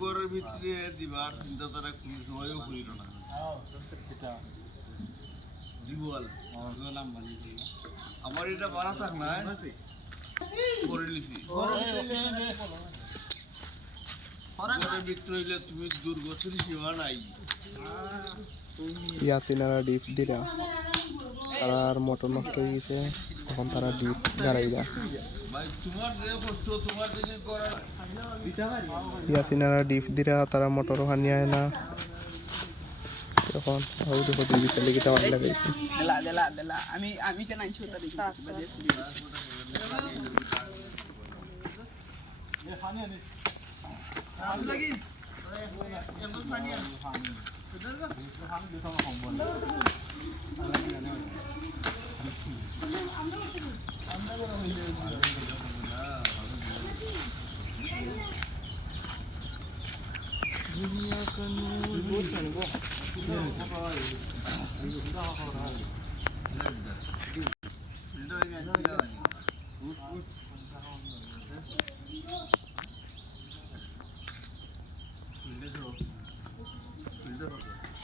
গরের ভিতরে দিবার চিন্তা তারা কোনো সময়ও করিল না আমার এটা বাড়া থাক না করে লিখি গরের ভিতরে হইলে তুমি দুর্গতির সীমা নাই ইয়াসিনারা ডিপ দিরা তার মোটর নষ্ট হয়ে গেছে এখন তারা ডিপ গাড়াইরা ভাই তোমার যে কষ্ট তোমার যদি করা ইয়াসিনারা ডিপ দিরা তারা মোটর হানি আয় না এখন আউ দেখো দিবি চলে গিয়ে টাওয়ার লাগাইছে আমি কেন আনছি ওটা দেখি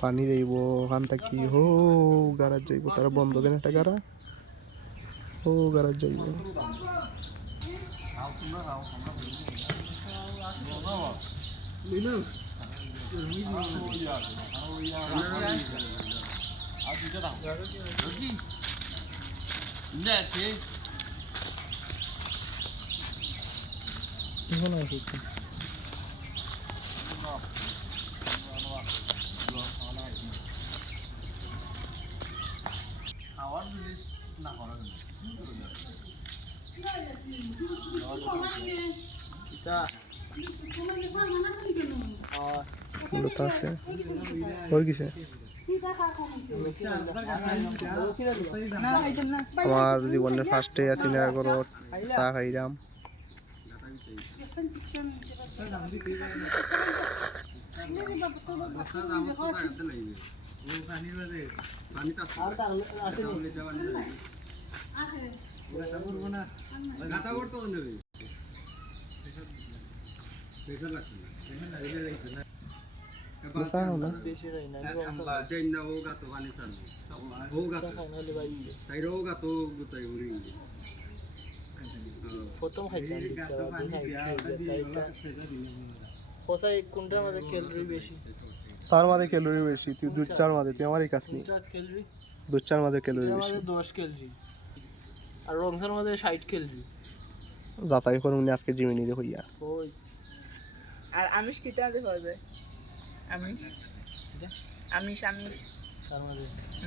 পানি যাইব ওখান থেকে হো গারাজ যাইব তারা বন্ধ দেন একটা গারা ও গারাজ যাইব এখন আসছে খাওয়ার জিনিস না করা মূলত আছে হয়ে গেছে আমার জীবনের ফার্স্টে ইয়াসিনারা ঘরত চা খাইলাম প্রথম খাইতাম কোনটার মধ্যে ক্যালোরি বেশি চার মাঝে ক্যালোরি বেশি তুই দুধ চার মাঝে তুই আমারই কাছে ক্যালোরি দুধ চার মাঝে ক্যালোরি বেশি 10 ক্যালোরি আর রংসার মধ্যে 60 ক্যালোরি যাতাই করুন আজকে জিমে নিয়ে হইয়া ওই আর আমিষ কিটা আছে হবে আমিষ আমিষ আমিষ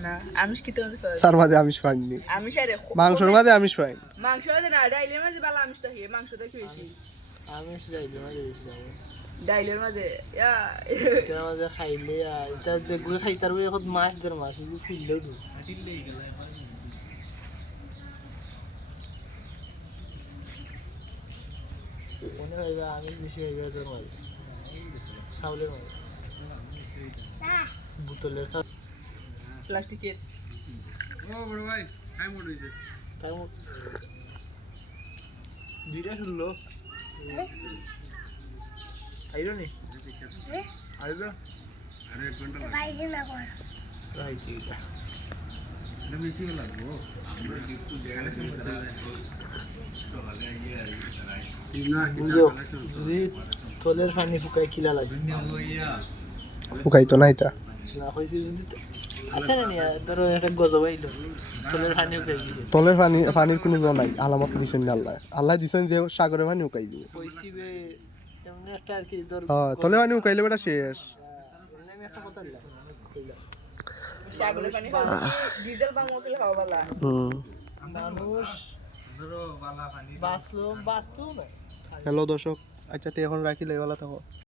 না আমিষ কিটা আছে চার মাঝে আমিষ পাইনি আমিষ আরে মাংসের মাঝে আমিষ পাইনি মাংস মাঝে না ডাইলের মাঝে বালা আমিষটা খেয়ে মাংসটা কি বেশি আমিষ ডাইলের মাঝে বেশি ডাইলের মাঝে এটার মাঝে খাইলে এটা যেগুলো খাইতার ওই এখন মাছ দের মাছ এগুলো ফিরলেও ঢুক মনে হয় আমিষ বেশি হয়ে গেছে তোর মাছ চাউলের মাছ বোতলের প্লাস্টিকের বড় ভাই টাইম হইছে দুইটা শুনলো আইলো নি আইলো আরে 1 ঘন্টা বাইরে না কর রাইট এটা বেশি লাগবো আমরা একটু জায়গা যদি তলের পানি ফুকাই কিলা লাগে ফুকাই তো নাই তা না হইছে যদি আছে না নিয়া ধরো একটা গজব আইলো তলের পানি ফুকাই দিবে তলের পানির কোনো জ নাই আলামত দিছেন আল্লাহ আল্লাহ দিছেন যে সাগরের পানি উকাই দিবে হইছিবে তেমন একটা আর কি ধর তলের পানি উকাইলে বেটা শেষ আমি একটা কথা কইলাম সাগরের পানি ডিজেল বাংলাদেশ খাওয়া বালা মানুষ ধরো বালা পানি বাঁচতো না হ্যালো দর্শক আচ্ছা তে এখন রাখিলে ভালো থাকো